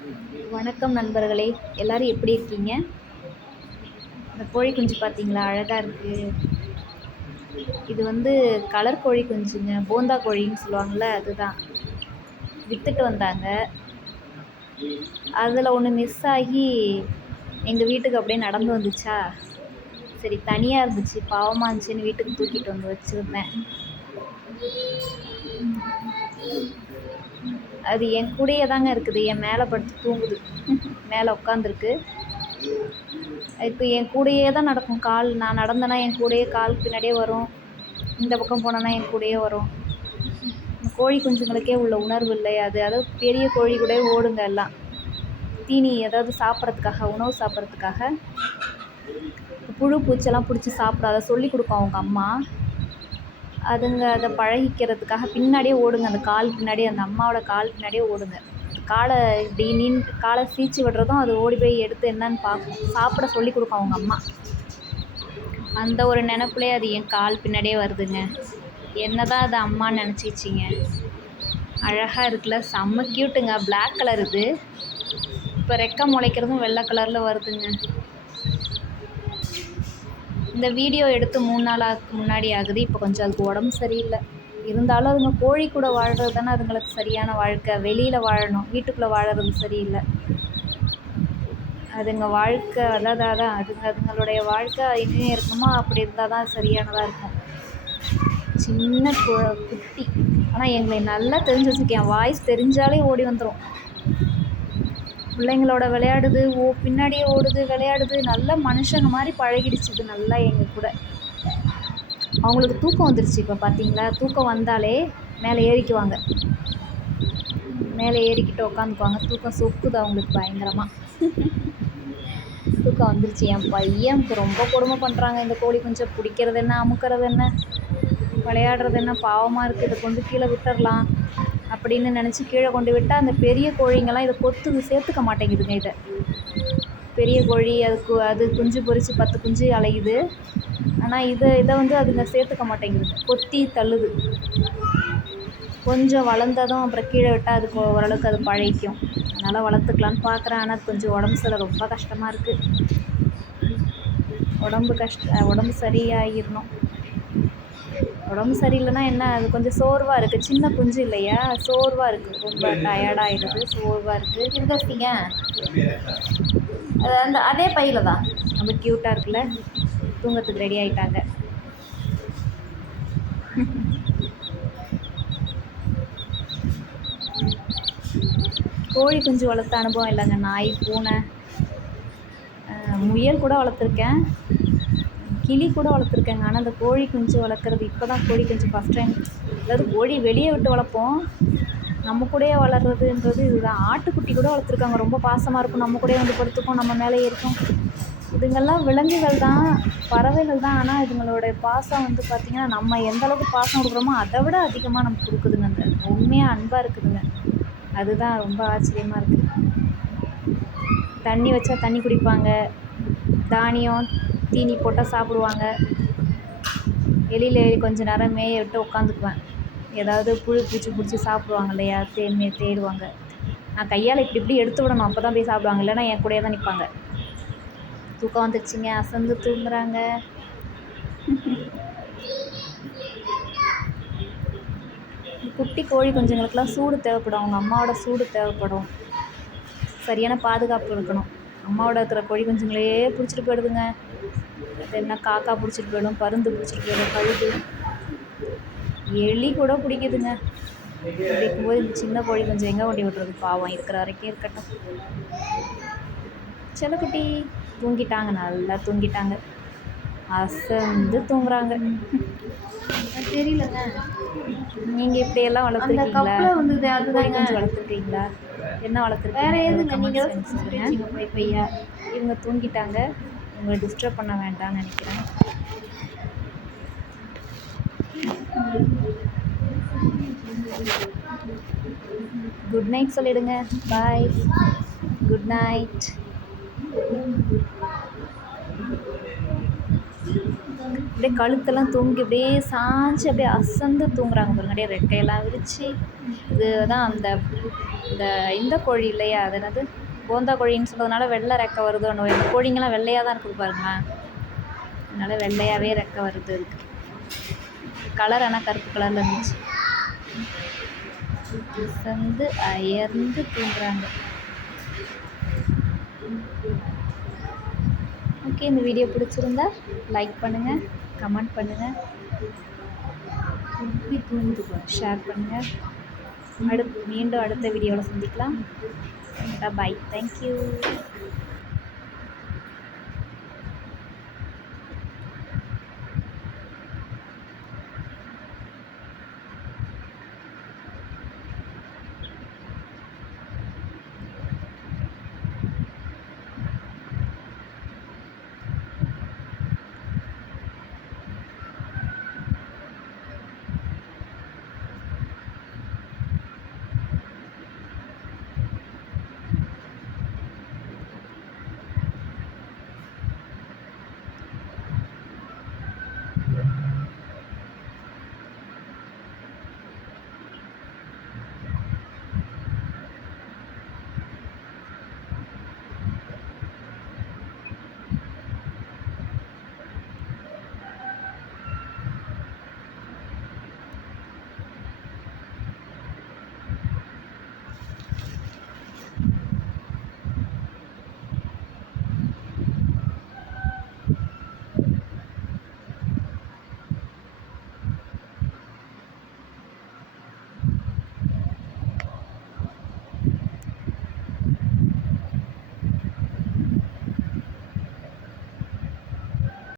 வணக்கம் நண்பர்களே எல்லாரும் எப்படி இருக்கீங்க? இந்த கோழி குஞ்சு பார்த்தீங்களா? அழகாக இருக்குது இது வந்து கலர் கோழி குஞ்சுங்க. போந்தா கோழின்னு சொல்லுவாங்கள்ல அதுதான். விற்றுட்டு வந்தாங்க. அதில் ஒன்று மிஸ் ஆகி எங்கள் வீட்டுக்கு அப்படியே நடந்து வந்துச்சா? சரி தனியாக இருந்துச்சு. பாவமாக இருந்துச்சுன்னு வீட்டுக்கு தூக்கிட்டு வந்து வச்சுருந்தேன். அது என் கூடையே தாங்க இருக்குது. என் மேலே படுத்து தூங்குது. மேலே உட்காந்துருக்கு இப்போ என் கூடயே தான் நடக்கும் கால். நான் நடந்தேன்னா என் கூடயே கால் பின்னாடியே வரும். இந்த பக்கம் போனேன்னா என் கூடயே வரும். கோழி குஞ்சுங்களுக்கே உள்ள உணர்வு இல்லை. அது அதாவது பெரிய கோழி கூட ஓடுங்க எல்லாம். தீனி ஏதாவது சாப்பிட்றதுக்காக உணவு சாப்பிட்றதுக்காக புழு பூச்செல்லாம் பிடிச்சி சாப்பிடாத சொல்லி கொடுக்கும் அவங்க அம்மா. அதுங்க அதை பழகிக்கிறதுக்காக பின்னாடியே ஓடுங்க. அந்த கால் பின்னாடியே அந்த அம்மாவோட கால் பின்னாடியே ஓடுங்க. காலை இப்படி நின் காலை சீச்சு விடுறதும் அது ஓடி போய் எடுத்து என்னன்னு பார்க்கும் சாப்பிட சொல்லி கொடுக்கும் அவங்க அம்மா. அந்த ஒரு நினப்புலேயே அது என் கால் பின்னாடியே வருதுங்க. என்ன தான் அது அம்மா நினச்சிச்சிங்க அழகாக இருக்குல்ல செம்ம க்யூட்டுங்க பிளாக் கலர் இது. இப்போ ரெக்கை முளைக்கிறதும் வெள்ளை கலரில் வருதுங்க. இந்த வீடியோ எடுத்து மூணு நாளாக முன்னாடி ஆகுது. இப்போ கொஞ்சம் அதுக்கு உடம்பு சரியில்லை. இருந்தாலும் அதுங்க கோழி கூட வாழ்கிறது தானே அதுங்களுக்கு சரியான வாழ்க்கை. வெளியில் வாழணும். வீட்டுக்குள்ளே வாழறது சரியில்லை. அதுங்க வாழ்க்கை அதாவது அதான் அதுங்க அதுங்களுடைய வாழ்க்கை இனிமே இருக்கணுமோ அப்படி இருந்தால் தான் சரியானதாக இருக்கும். சின்ன கு குட்டி. ஆனால் எங்களை நல்லா தெரிஞ்சு வச்சுருக்கேன் வாய்ஸ் தெரிஞ்சாலே ஓடி வந்துடும் பிள்ளைங்களோட விளையாடுது ஓ பின்னாடியே ஓடுது விளையாடுது. நல்லா மனுஷங்க மாதிரி பழகிடுச்சு இது நல்லா எங்கள் கூட. அவங்களுக்கு தூக்கம் வந்துருச்சு இப்போ பார்த்தீங்களா தூக்கம் வந்தாலே மேலே ஏறிக்குவாங்க. மேலே ஏறிக்கிட்டு உட்காந்துக்குவாங்க தூக்கம் சொக்குது அவங்களுக்கு பயங்கரமாக தூக்கம் வந்துருச்சு. என் பையன் இப்போ ரொம்ப கொடுமை பண்ணுறாங்க இந்த கோழி கொஞ்சம் பிடிக்கிறது என்ன அமுக்கிறது என்ன விளையாடுறது என்ன பாவமாக இருக்குது இதை கொண்டு கீழே விட்டுறலாம். அப்படின்னு நினச்சி கீழே கொண்டு விட்டால் அந்த பெரிய கோழிங்கெல்லாம் இதை கொத்துது சேர்த்துக்க மாட்டேங்குதுங்க இதை. பெரிய கோழி அது கு அது குஞ்சு பொறிச்சு பத்து குஞ்சு அலையுது. ஆனால் இதை இதை வந்து அதுங்க சேர்த்துக்க மாட்டேங்குது கொத்தி தள்ளுது. கொஞ்சம் வளர்ந்ததும் அப்புறம் கீழே விட்டால் அதுக்கு ஓரளவுக்கு அது பழகிக்கும் அதனால் வளர்த்துக்கலான்னு பார்க்குறேன். ஆனால் கொஞ்சம் உடம்பு சில ரொம்ப கஷ்டமாக இருக்குது உடம்பு கஷ்ட உடம்பு சரியாகிடணும் உடம்பு சரியில்லைன்னா என்ன? அது கொஞ்சம் சோர்வாக இருக்குது சின்ன குஞ்சு இல்லையா? சோர்வாக இருக்குது ரொம்ப டயர்டாகிடுது சோர்வாக இருக்குது இருந்தீங்க அது அந்த அதே பையில் தான். ரொம்ப க்யூட்டாக இருக்குல்ல? தூங்கத்துக்கு ரெடி ஆகிட்டாங்க கோழி குஞ்சு வளர்த்த அனுபவம் இல்லைங்க. நாய் பூனை முயல் கூட வளர்த்துருக்கேன். கிளி கூட வளர்த்துருக்கேங்க. ஆனால் அந்த கோழி குஞ்சு வளர்க்குறது இப்போ தான் கோழி குஞ்சு ஃபஸ்ட் டைம் அதாவது கோழி வெளியே விட்டு வளர்ப்போம். நம்ம கூடயே வளர்றதுன்றது இதுதான். ஆட்டுக்குட்டி கூட வளர்த்துருக்காங்க. ரொம்ப பாசமாக இருக்கும். நம்ம கூடயே வந்து படுத்துக்கும் நம்ம மேலே இருக்கும் இதுங்கெல்லாம் விலங்குகள் தான். பறவைகள் தான். ஆனால் இதுங்களோட பாசம் வந்து பார்த்திங்கன்னா நம்ம எந்த அளவுக்கு பாசம் கொடுக்குறோமோ அதை விட அதிகமாக நமக்கு கொடுக்குதுங்க. அந்த உண்மையாக அன்பாக இருக்குதுங்க. அதுதான் ரொம்ப ஆச்சரியமாக இருக்குது தண்ணி வச்சா தண்ணி குடிப்பாங்க. தானியம் தீனி போட்டால் சாப்பிடுவாங்க. வெளியில் கொஞ்ச நேரம் மேய விட்டு உட்காந்துக்குவேன். ஏதாவது புழு பூச்சி பிடிச்சி சாப்பிடுவாங்க இல்லையா? தேடி தேடுவாங்க. நான் கையால் இப்படி இப்படி எடுத்து விடணும். அப்போ தான் போய் சாப்பிடுவாங்க. இல்லைன்னா என் கூடயே தான் நிற்பாங்க தூக்கம் வந்துடுச்சிங்க அசந்து தூங்குறாங்க. குட்டி கோழி குஞ்சுங்களுக்கெல்லாம் சூடு தேவைப்படும். அவங்க அம்மாவோட சூடு தேவைப்படும். சரியான பாதுகாப்பு இருக்கணும். அம்மாவோட இருக்கிற கோழி குஞ்சுங்களையே பிடிச்சிட்டு போயிடுதுங்க. அது என்ன காக்கா பிடிச்சிட்டு போயிடும் பருந்து பிடிச்சிட்டு போயிடும் கழுகு. எலி கூட பிடிக்குதுங்க. இருக்கும்போது இந்த சின்ன கோழி கொஞ்சம் எங்கே கொண்டு விட்டுறது? பாவம் இருக்கிற வரைக்கும் இருக்கட்டும். செல்லக்குட்டி தூங்கிட்டாங்க நல்லா தூங்கிட்டாங்க. அசந்து தூங்குறாங்க. தெரியலங்க. நீங்கள் இப்படியெல்லாம் வளர்த்துருக்கீங்களா? வந்தது குஞ்சு வளர்த்துருக்கீங்களா? என்ன வளர்த்துருக்கீங்க? வேற எதுங்க? comment நீங்க section ல சொல்லுங்க. பை பையா? இவங்க தூங்கிட்டாங்க. உங்களை டிஸ்டர்ப் பண்ண வேண்டாம்னு நினைக்கிறேன். குட் நைட் சொல்லிடுங்க. பாய் குட் நைட் அப்படியே கழுத்தெல்லாம் தூங்கி அப்படியே சாஞ்சு அப்படியே அசந்து தூங்குறாங்க பாருங்க. அப்படியே ரெக்கையெல்லாம் விரிச்சு. இதுதான் அந்த இந்த இந்த கோழி இல்லையா? அது என்னது? போந்தா கோழின்னு சொல்கிறதுனால வெள்ளை ரெக்கை வருது ஒன்று இந்த கோழிங்கெல்லாம் வெள்ளையாக தான் இருக்குது பாருங்களேன். அதனால் வெள்ளையாகவே ரெக்கை வருது அதுக்கு. கலர் ஆனால் கருப்பு கலரில் இருந்துச்சு. அசந்து அயர்ந்து தூங்குறாங்க. ஓகே இந்த வீடியோ பிடிச்சிருந்தா லைக் பண்ணுங்கள் கமெண்ட் பண்ணுங்கள் ஷேர் பண்ணுங்கள் அடுத்து மீண்டும் அடுத்த வீடியோவில் சந்திக்கலாம். Bye thank you